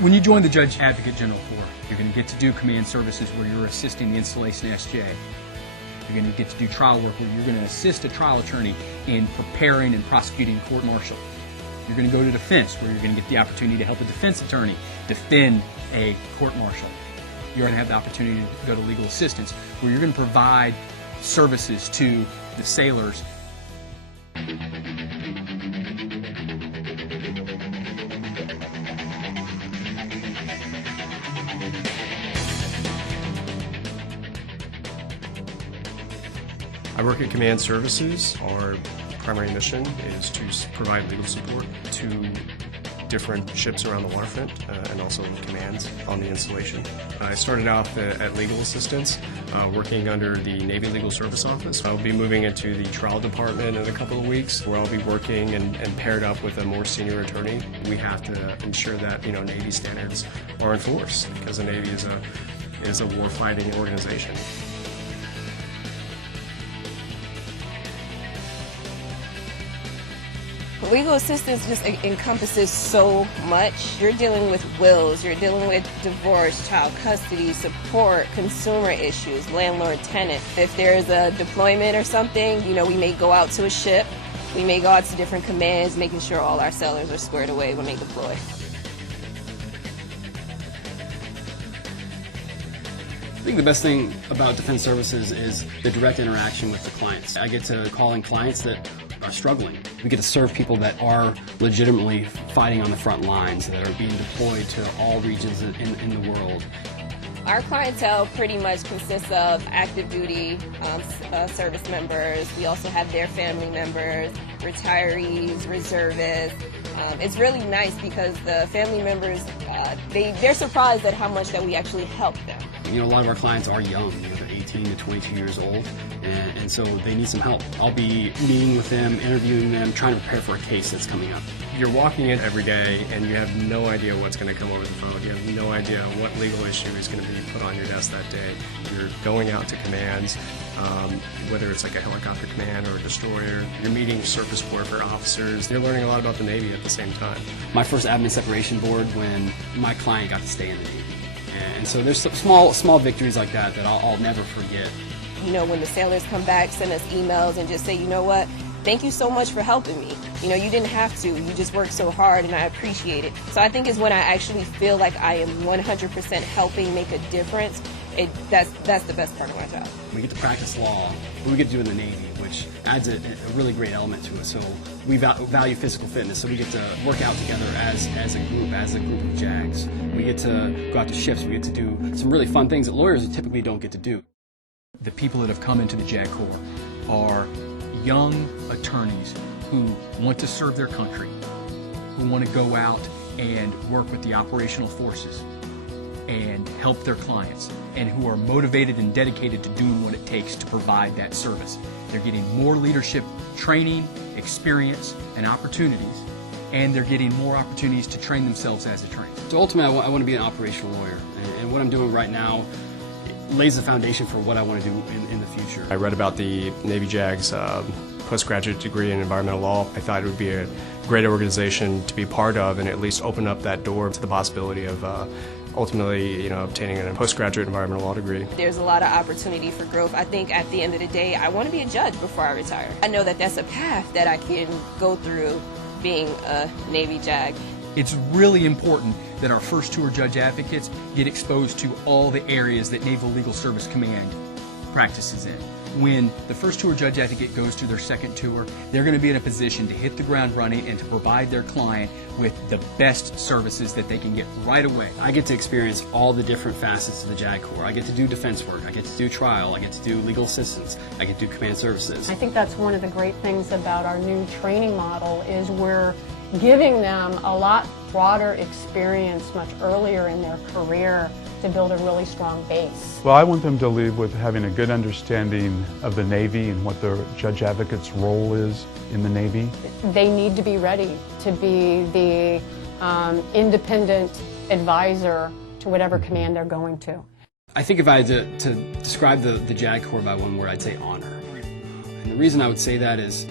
When you join the Judge Advocate General Corps, you're going to get to do command services where you're assisting the installation SJ. You're going to get to do trial work where you're going to assist a trial attorney in preparing and prosecuting a court-martial. You're going to go to defense where you're going to get the opportunity to help a defense attorney defend a court-martial. You're going to have the opportunity to go to legal assistance where you're going to provide services to the sailors. I work at Command Services. Our primary mission is to provide legal support to different ships around the waterfront and also commands on the installation. I started off at Legal Assistance, working under the Navy Legal Service Office. I'll be moving into the trial department in a couple of weeks, where I'll be working and paired up with a more senior attorney. We have to ensure that Navy standards are enforced, because the Navy is a war-fighting organization. Legal assistance just encompasses so much. You're dealing with wills, you're dealing with divorce, child custody, support, consumer issues, landlord-tenant. If there's a deployment or something, we may go out to a ship, we may go out to different commands, making sure all our sailors are squared away when they deploy. I think the best thing about defense services is the direct interaction with the clients. I get to call in clients that are struggling. We get to serve people that are legitimately fighting on the front lines, that are being deployed to all regions in the world. Our clientele pretty much consists of active duty service members. We also have their family members, retirees, reservists. It's really nice because the family members, they're surprised at how much that we actually help them. A lot of our clients are young, they're 18 to 22 years old, and so they need some help. I'll be meeting with them, interviewing them, trying to prepare for a case that's coming up. You're walking in every day and you have no idea what's going to come over the phone. You have no idea what legal issue is going to be put on your desk that day. You're going out to commands, whether it's like a helicopter command or a destroyer. You're meeting surface warfare officers. You're learning a lot about the Navy at the same time. My first admin separation board when my client got to stay in the Navy. And so there's some small victories like that I'll never forget. When the sailors come back, send us emails and just say, you know what, thank you so much for helping me. You didn't have to. You just worked so hard and I appreciate it. So I think it's when I actually feel like I am 100% helping make a difference. That's the best part of my job. We get to practice law, but we get to do it in the Navy, which adds a really great element to it. So we value physical fitness, so we get to work out together as a group of JAGs. We get to go out to ships, we get to do some really fun things that lawyers typically don't get to do. The people that have come into the JAG Corps are young attorneys who want to serve their country, who want to go out and work with the operational forces and help their clients, and who are motivated and dedicated to doing what it takes to provide that service. They're getting more leadership training, experience, and opportunities, and they're getting more opportunities to train themselves as attorneys. So ultimately, I want to be an operational lawyer, and what I'm doing right now lays the foundation for what I want to do in the future. I read about the Navy JAG's postgraduate degree in environmental law. I thought it would be a great organization to be part of and at least open up that door to the possibility of ultimately, obtaining a postgraduate environmental law degree. There's a lot of opportunity for growth. I think at the end of the day, I want to be a judge before I retire. I know that that's a path that I can go through being a Navy JAG. It's really important that our first tour judge advocates get exposed to all the areas that Naval Legal Service Command practices in. When the first tour judge advocate goes to their second tour, they're going to be in a position to hit the ground running and to provide their client with the best services that they can get right away. I get to experience all the different facets of the JAG Corps. I get to do defense work, I get to do trial, I get to do legal assistance, I get to do command services. I think that's one of the great things about our new training model is we're giving them a lot broader experience much earlier in their career to build a really strong base. Well, I want them to leave with having a good understanding of the Navy and what the judge advocate's role is in the Navy. They need to be ready to be the independent advisor to whatever command they're going to. I think if I had to describe the JAG Corps by one word, I'd say honor. And the reason I would say that is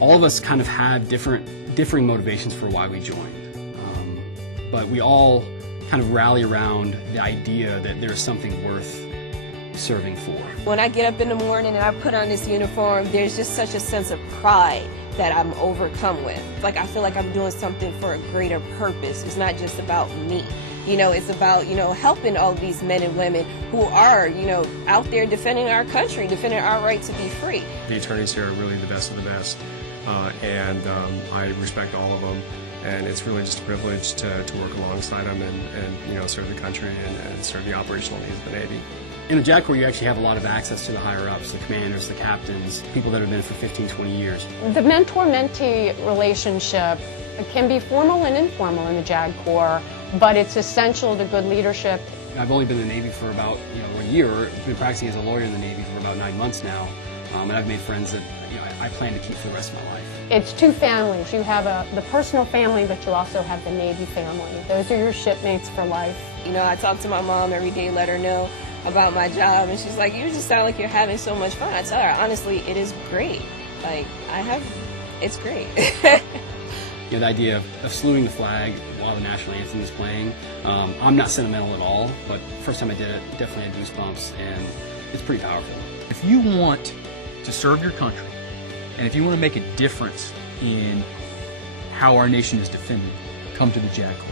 all of us kind of have differing motivations for why we joined. But we all kind of rally around the idea that there's something worth serving for. When I get up in the morning and I put on this uniform, there's just such a sense of pride that I'm overcome with. Like, I feel like I'm doing something for a greater purpose. It's not just about me. You know, it's about, you know, helping all these men and women who are, you know, out there defending our country, defending our right to be free. The attorneys here are really the best of the best, and I respect all of them. And it's really just a privilege to work alongside them and you know, serve the country and serve the operational needs of the Navy. In the JAG Corps, you actually have a lot of access to the higher-ups, the commanders, the captains, people that have been for 15, 20 years. The mentor-mentee relationship can be formal and informal in the JAG Corps, but it's essential to good leadership. I've only been in the Navy for about a year. I've been practicing as a lawyer in the Navy for about 9 months now, and I've made friends that I plan to keep for the rest of my life. It's two families. You have the personal family, but you also have the Navy family. Those are your shipmates for life. You know, I talk to my mom every day, let her know about my job, and she's like, you just sound like you're having so much fun. I tell her, honestly, it is great. Like, it's great. You know, the idea of saluting the flag while the national anthem is playing, I'm not sentimental at all, but first time I did it, definitely had goosebumps, and it's pretty powerful. If you want to serve your country, and if you want to make a difference in how our nation is defended, come to the JAG Corps.